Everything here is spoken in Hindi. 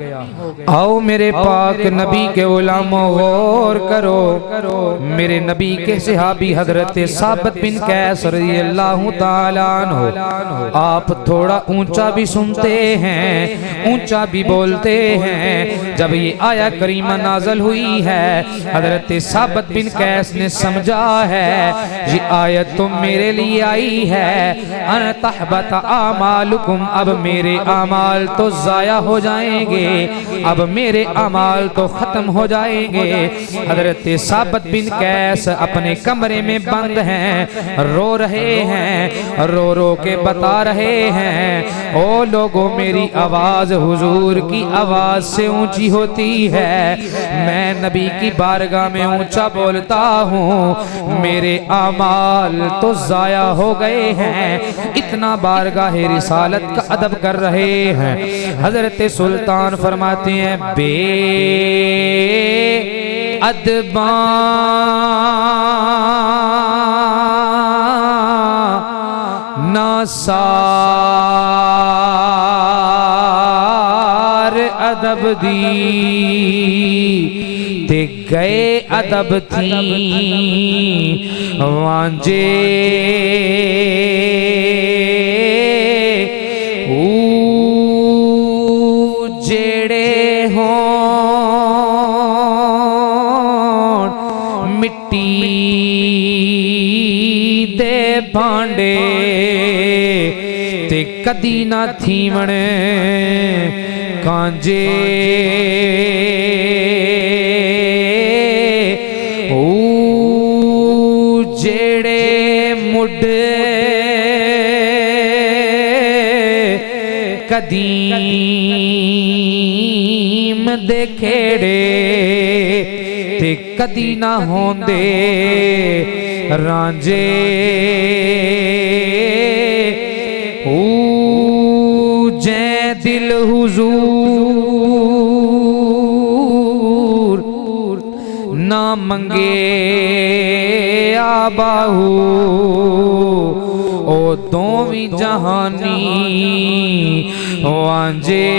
आओ मेरे पाक नबी के गुलामों गौर करो, मेरे नबी के सहाबी हजरत साबित बिन कैस रज़ियल्लाहु ताला अन्हु। आप थोड़ा ऊंचा भी सुनते हैं, ऊंचा भी बोलते हैं। जब ये आया करीमा नाज़िल हुई है, हजरत साबित बिन कैस ने समझा है ये आयत तो मेरे लिए आई है। अन तहबत आमालुकुम, अब मेरे आमाल तो जाया हो जाएंगे, अब मेरे अमाल तो खत्म हो जाएंगे। हजरत साबित बिन कैस अपने कमरे में बंद हैं, रो रहे हैं, रो रो के बता रहे हैं, ओ लोगों मेरी आवाज हुजूर की आवाज से ऊंची होती है। मैं नबी की बारगाह में ऊंचा बोलता हूँ, मेरे आमाल तो जाया हो गए हैं। इतना बारगाह रिसालत का अदब कर रहे हैं। हजरत सुल्तान फरमाते हैं, बे अदबा नासार अदब दी ते गए अदब थी वांजे भांडे ते कदी ना थीवण कांजे। ओ जेड़े मुड कदीम दे खेड़े ते कदी ना होंदे रांझे। जै दिल हुजूर ना मंगे आबाहू, ओ दोवीं जहानी वांझे।